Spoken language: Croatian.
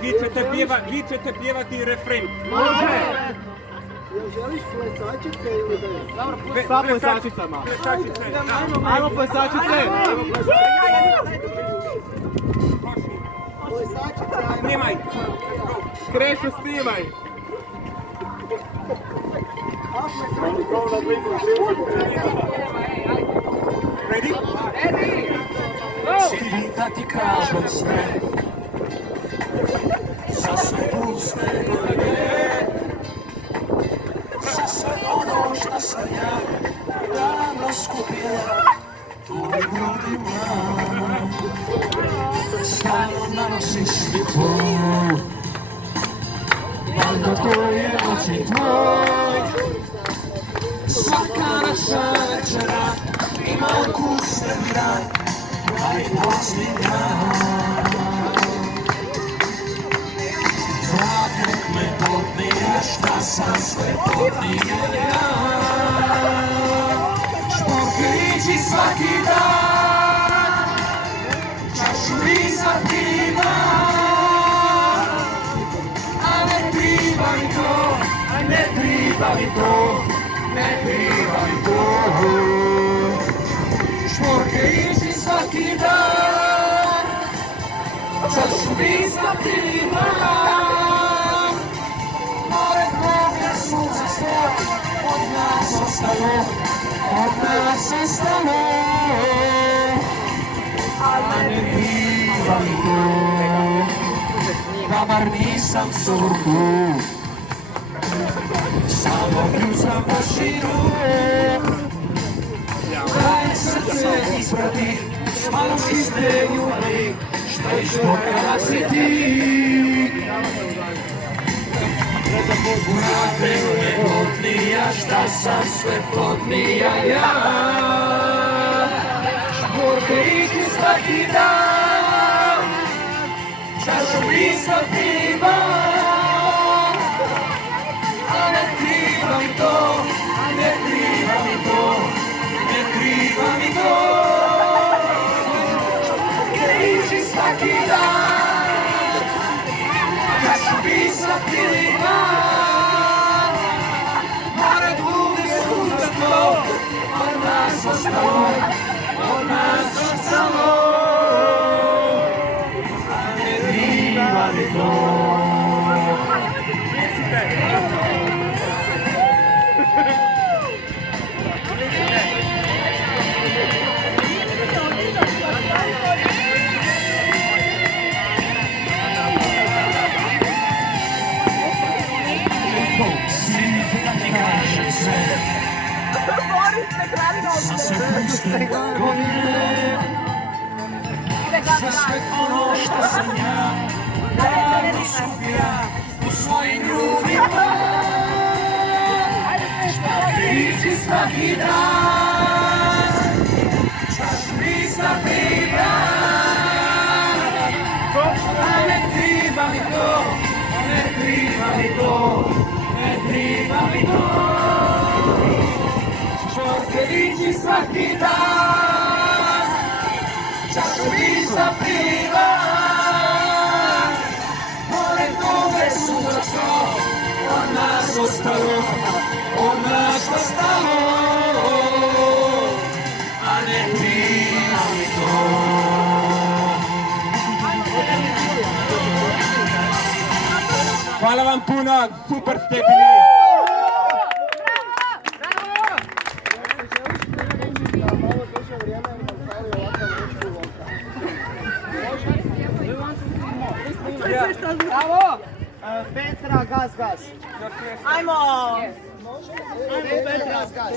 Vi ćete pjevati refren. Može! Jel želiš plesačice ili da je? Sa plesačicama. Plesačice. Ajmo plesačice! Plesačice, ajmo. Snimaj. Krešo, snimaj! Ready? Sidi da ti kažem sve, za sve puste godine, za sve ono što sam ja davno skupila tu u grudima. Stalno nanosi svjetlo, valjda to je oči tvoj. Svaka naša večera ima ukus vremena, a i posljednja. Zakon me podnije, šta sam sve podnije ja. Šporkerići svaki dan, čašu visa piva, a ne treba mi to, ne treba mi to, ne treba mi to. Šporkerići svaki dan, čašu visa piva, pored moga sunca sto, od nas ostalo, od nas ostalo. A ne treba mi to, da bar nisam surku, samo kljucam mašinu. Daj srce isprati, malo čiste ljubavi, što i što kada si ti. Vrate me podnija, šta sam sve podnija ja. Šporkerići svaki dan, čašu visa piva, a ne treba mi to, ne treba mi to, ne treba mi to. Šporkerići svaki dan, čašu visa piva, pored moga sunca sto, od nas ostalo, od nas ostalo. A ne treba mi to. Za sve puste godine, za sve ono što sam ja davno skupio u svojim grudima. Šporkerići svaki dan, čašu visa piva, a ne treba mi to, ne treba mi to, ne treba mi to. Šporkerići svaki dan, čašu visa piva, pored moga sunca sto, od nas ostalo, od nas ostalo. A ne treba mi to. Hvala vam puno, super ste bili. Malo duže vrijeme jer nam fali ovakav ručku voka. Bravo! Petra, gas, gas! Ajmo! Petra, gas.